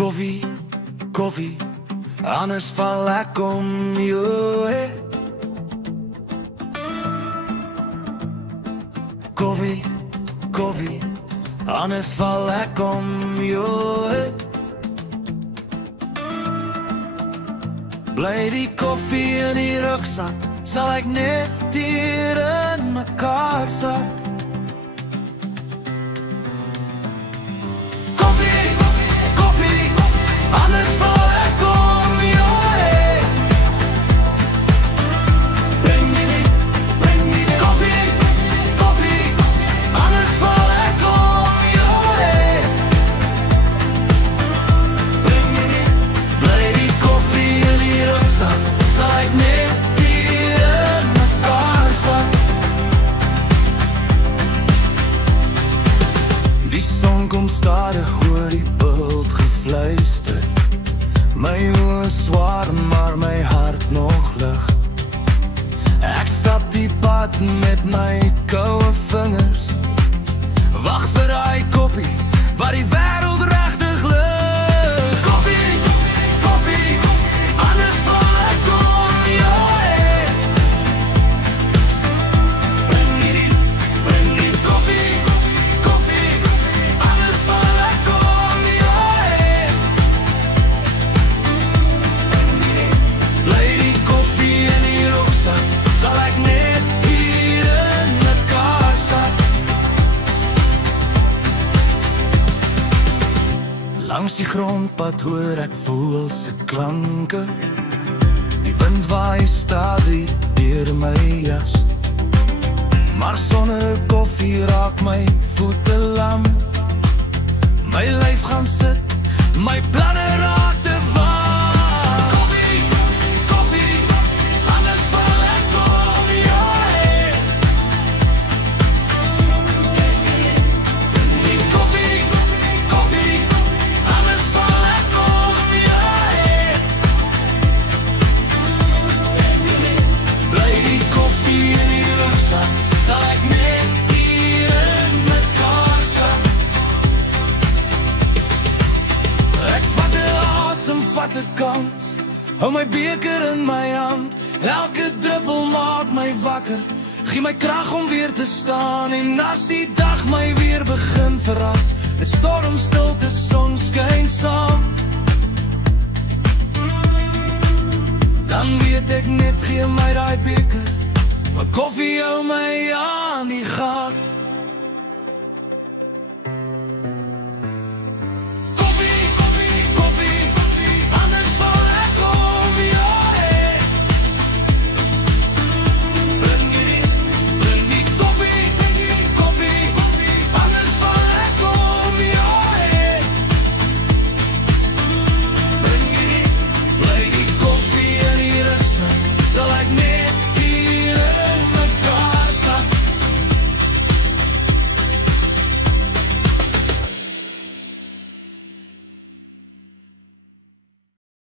Koffie, koffie, anders val ek om jou heen. Koffie, koffie, anders val ek om jou heen. Bly die koffie in die rugsak, sal ek net hier in mekaar sak. Koffie, koffie, anders val ek om jou heen. Bring die koffie, koffie, anders val ek om jou heen. Bly die koffie in die rugsak, sal ek net hier in mekaar sak. Die son kom stadig oor die bult gefluister. My oë swaar, maar my hart nog lig. Ek stap die pad met my koue vingers. Wag vir daai koppie, wat die wêreld regtig lig. Koffie, koffie, anders val ek om jou heen. Bring die koffie, koffie, anders val ek om jou heen. Bly die koffie in die rugsak, sal ek net hier in mekaar sak. Langs die grondpad hoor ek voëlse klanke. Die wind waai stadig deur my jas. Maar sonder koffie raak my voete lam. My lyf gaan sit, my planne raak te warm. Koffie, koffie, anders val ek om jou heen. Koffie, koffie, anders val ek om jou heen. Bly die koffie in die rugsak, sal ek net hier in mekaar sak. Ek vat 'n asem, vat 'n kans. Hou my beker in my hand, elke druppel maak my wakker. Gee my krag om weer te staan, en as die dag my weer begin verras, met stormstilte sonskyn saam, dan weet ek net, gee my daai beker, want koffie hou my aan die gang.